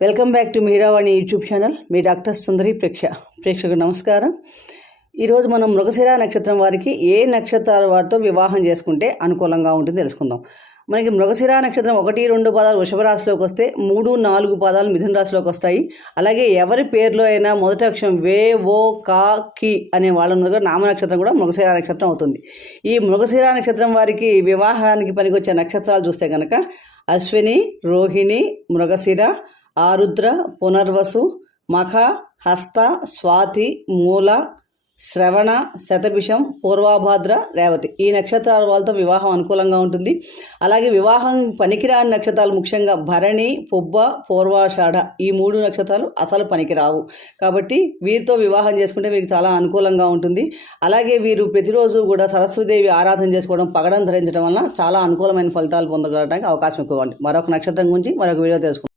Welcome back to Meeravani YouTube channel. మీ doctor Sundari ప్రేక్షకులకు నమస్కారం. ఈరోజు మనం మృగశిర నక్షత్రం వారికి ఏ నక్షత్రాల వారితో వివాహం చేసుకుంటే అనుకూలంగా ఉంటుంది తెలుసుకుందాం. మనకి మృగశిర నక్షత్రం 1, 2 పాదాలు వృషభ రాశిలోకి వస్తే 3, 4 పాదాలు మిథున రాశిలోకి వస్తాయి. అలాగే ఎవరి పేరులో అయినా మొదటి అక్షరం వే, ఓ, కా, కి అనే వాళ్ళ నామ నక్షత్రం కూడా మృగశిర నక్షత్రం అవుతుంది. ఈ మృగశిర నక్షత్రం వారికి వివాహానికి పనికొచ్చే నక్షత్రాలు చూస్తే కనుక అశ్విని, రోహిణి, మృగశిర, ఆరుద్ర, పునర్వసు, మఖ, హస్త, స్వాతి, మూల, శ్రవణ, శతభిషం, పూర్వభాద్ర, రేవతి ఈ నక్షత్రాల వాళ్ళతో వివాహం అనుకూలంగా ఉంటుంది. అలాగే వివాహం పనికిరాని నక్షత్రాలు ముఖ్యంగా భరణి, పుబ్బ, పూర్వాషాఢ ఈ 3 నక్షత్రాలు అసలు పనికిరావు. కాబట్టి వీరితో వివాహం చేసుకుంటే వీరికి చాలా అనుకూలంగా ఉంటుంది. అలాగే వీరు ప్రతిరోజు కూడా సరస్వతీదేవి ఆరాధన చేసుకోవడం, పగడం ధరించడం వల్ల చాలా అనుకూలమైన ఫలితాలు పొందగలడానికి అవకాశం ఎక్కువ ఉంది. మరొక నక్షత్రం గురించి మరొక వీడియో తెలుసుకుందాం.